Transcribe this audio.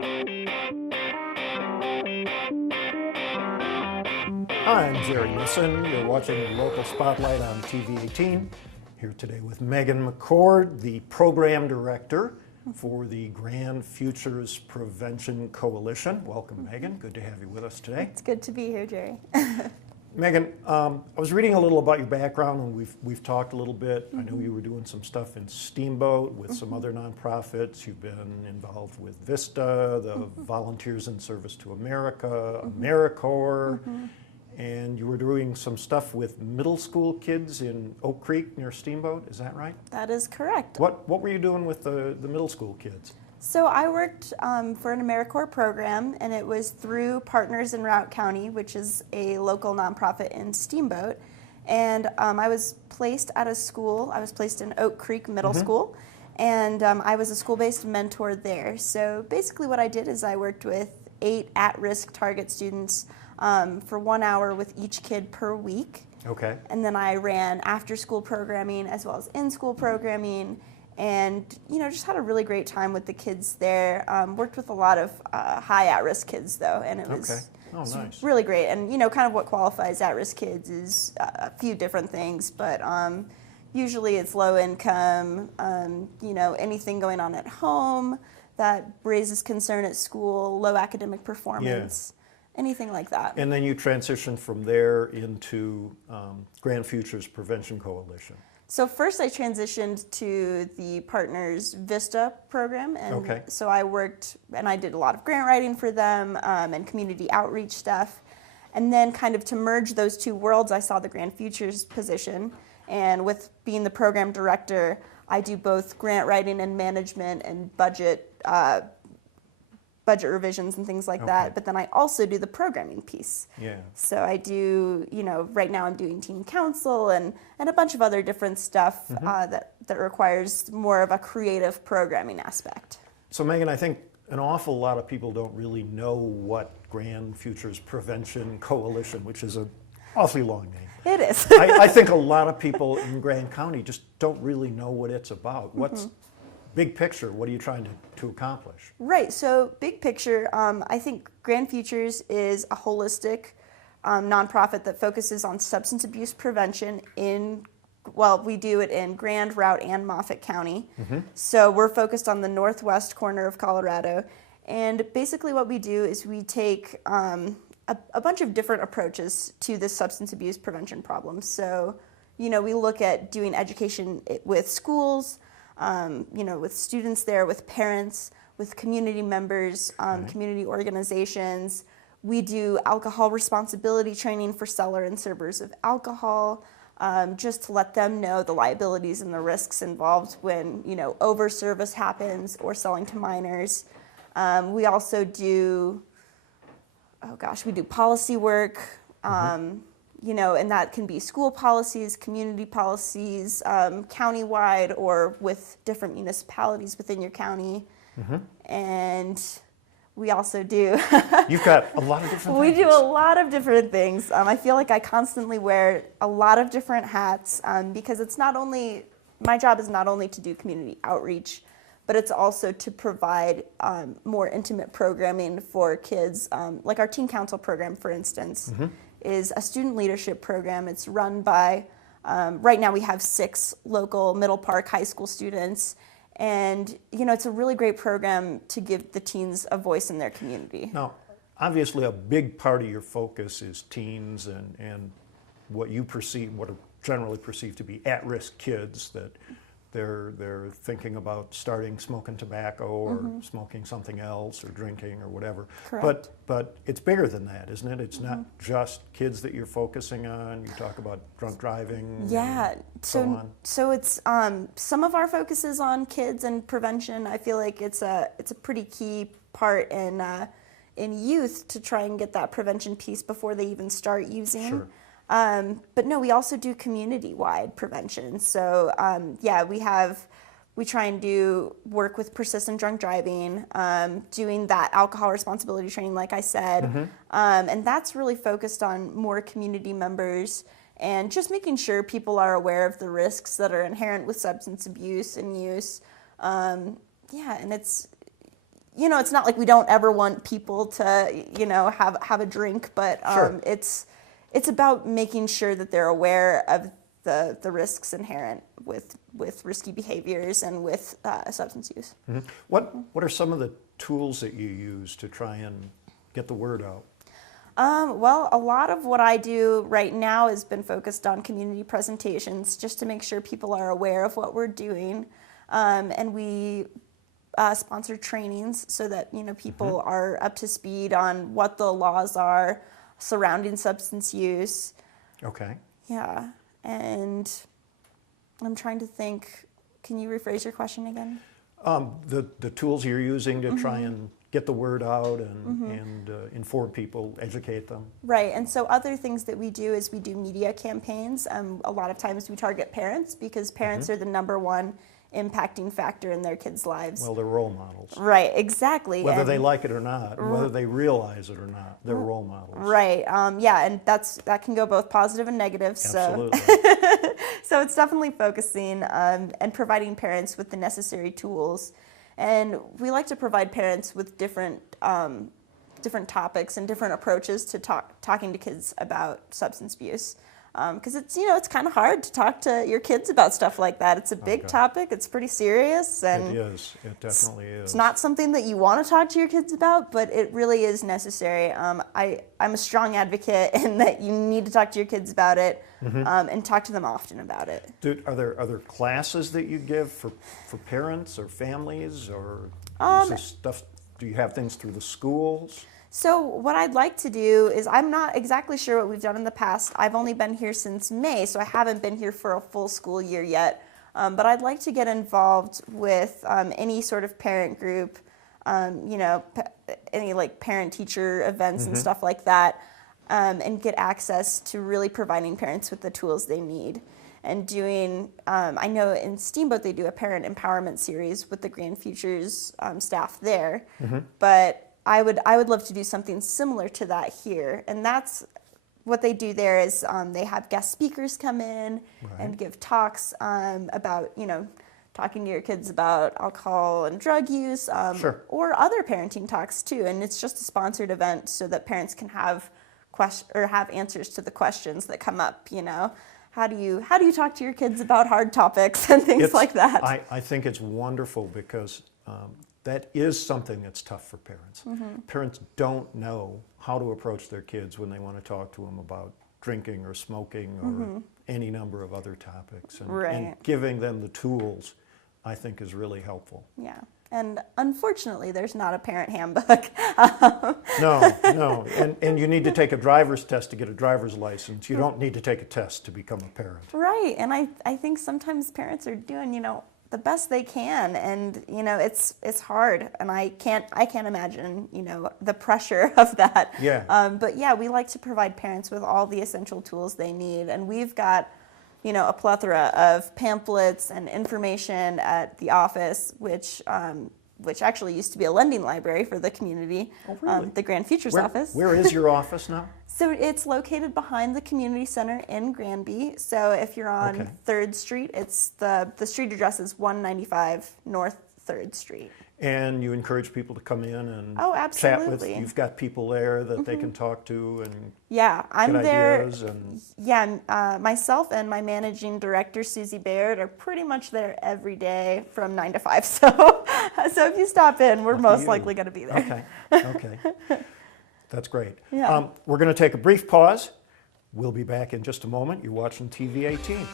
Hi, I'm Jerry Nissen. You're watching Local Spotlight on TV 18. Here today with Megan McCord, the Program Director for the Grand Futures Prevention Coalition. Welcome, Megan. Good to have you with us today. It's good to be here, Jerry. Megan, I was reading a little about your background, and we've talked a little bit. I know you were doing some stuff in Steamboat with some other nonprofits. You've been involved with VISTA, the Volunteers in Service to America, AmeriCorps, and you were doing some stuff with middle school kids in Oak Creek near Steamboat. Is that right? That is correct. What were you doing with the middle school kids? So I worked for an AmeriCorps program, and it was through Partners in Routt County, which is a local nonprofit in Steamboat. And I was placed at a school. I was placed in Oak Creek Middle School, and I was a school-based mentor there. So basically what I did is I worked with 8 at-risk target students for 1 hour with each kid per week. Okay. And then I ran after-school programming as well as in-school programming. And, just had a really great time with the kids there. Worked with a lot of high at-risk kids, though, and it was, nice. Really great. And, kind of what qualifies at-risk kids is a few different things, but usually it's low income, anything going on at home that raises concern at school, low academic performance, anything like that. And then you transitioned from there into Grand Futures Prevention Coalition. So first I transitioned to the Partners VISTA program, and so I worked and I did a lot of grant writing for them and community outreach stuff. And then kind of to merge those two worlds, I saw the Grand Futures position, and with being the program director, I do both grant writing and management and budget revisions and things like that, but then I also do the programming piece. Yeah. So I do, right now I'm doing teen council and a bunch of other different stuff that requires more of a creative programming aspect. So Megan, I think an awful lot of people don't really know what Grand Futures Prevention Coalition, which is an awfully long name. It is. I think a lot of people in Grand County just don't really know what it's about. What's big picture, what are you trying to accomplish? Right, so big picture, I think Grand Futures is a holistic nonprofit that focuses on substance abuse prevention we do it in Grand, Routt, and Moffat County. So we're focused on the northwest corner of Colorado. And basically what we do is we take a bunch of different approaches to this substance abuse prevention problem. So, we look at doing education with schools, with students there, with parents, with community members, community organizations. We do alcohol responsibility training for seller and servers of alcohol, just to let them know the liabilities and the risks involved when, over-service happens or selling to minors. We also do, we do policy work, and that can be school policies, community policies, countywide, or with different municipalities within your county. And we also do... You've got a lot of different things. We do a lot of different things. I feel like I constantly wear a lot of different hats because it's not only... My job is not only to do community outreach, but it's also to provide more intimate programming for kids, like our Teen Council program, for instance. Is a student leadership program. It's run by, right now we have 6 local Middle Park high school students, and it's a really great program to give the teens a voice in their community. Now, obviously a big part of your focus is teens and what are generally perceived to be at-risk kids that they're thinking about starting smoking tobacco or smoking something else or drinking or whatever. Correct. But it's bigger than that, isn't it? It's not just kids that you're focusing on. You talk about drunk driving. Yeah. So it's some of our focus is on kids and prevention. I feel like it's a pretty key part in youth to try and get that prevention piece before they even start using. Sure. But no, we also do community-wide prevention. So we try and do work with persistent drunk driving, doing that alcohol responsibility training, like I said, and that's really focused on more community members and just making sure people are aware of the risks that are inherent with substance abuse and use. And it's, it's not like we don't ever want people to, have a drink, but Sure. it's about making sure that they're aware of the risks inherent with risky behaviors and with substance use. Mhm. What are some of the tools that you use to try and get the word out? Well, a lot of what I do right now has been focused on community presentations, just to make sure people are aware of what we're doing, and we sponsor trainings so that people are up to speed on what the laws are surrounding substance use. Okay. Yeah, and I'm trying to think. Can you rephrase your question again? The tools you're using to try and get the word out and inform people, educate them. Right, and so other things that we do is we do media campaigns. A lot of times we target parents because parents are the number one impacting factor in their kids' lives. Well, they're role models. Right, exactly. Whether and, they like it or not, and whether they realize it or not, they're role models. Right, yeah, and that can go both positive and negative. Absolutely. So it's definitely focusing and providing parents with the necessary tools. And we like to provide parents with different topics and different approaches to talking to kids about substance abuse. Because it's kind of hard to talk to your kids about stuff like that. It's a big topic. It's pretty serious, and It is. It definitely is. it's not something that you want to talk to your kids about, but it really is necessary. I'm a strong advocate in that you need to talk to your kids about it and talk to them often about it. Are there other classes that you give for parents or families, or is this stuff? Do you have things through the schools? So what I'd like to do is, I'm not exactly sure what we've done in the past. I've only been here since May, so I haven't been here for a full school year yet. But I'd like to get involved with any sort of parent group, any like parent-teacher events and stuff like that, and get access to really providing parents with the tools they need. And doing, I know in Steamboat they do a parent empowerment series with the Grand Futures staff there, but I would love to do something similar to that here. And that's what they do there is they have guest speakers come in and give talks about, talking to your kids about alcohol and drug use, or other parenting talks too. And it's just a sponsored event so that parents can have have answers to the questions that come up. How do you talk to your kids about hard topics and things like that? I think it's wonderful because that is something that's tough for parents. Parents don't know how to approach their kids when they want to talk to them about drinking or smoking or any number of other topics. And giving them the tools, I think, is really helpful. Yeah. And unfortunately, there's not a parent handbook. No. And you need to take a driver's test to get a driver's license. You don't need to take a test to become a parent. Right. And I think sometimes parents are doing, the best they can, and it's hard, and I can't imagine the pressure of that. Yeah. But yeah, we like to provide parents with all the essential tools they need, and we've got a plethora of pamphlets and information at the office, which actually used to be a lending library for the community. Oh, really? The Grand Futures office. Where is your office now? So it's located behind the community center in Granby. So if you're on 3rd Street, it's the street address is 195 North 3rd Street. And you encourage people to come in and chat with. You've got people there that they can talk to and I'm get there. Ideas and myself and my managing director Susie Baird are pretty much there every day from 9 to 5. So if you stop in, we're most likely going to be there. Okay. That's great. Yeah. We're going to take a brief pause. We'll be back in just a moment. You're watching TV 18.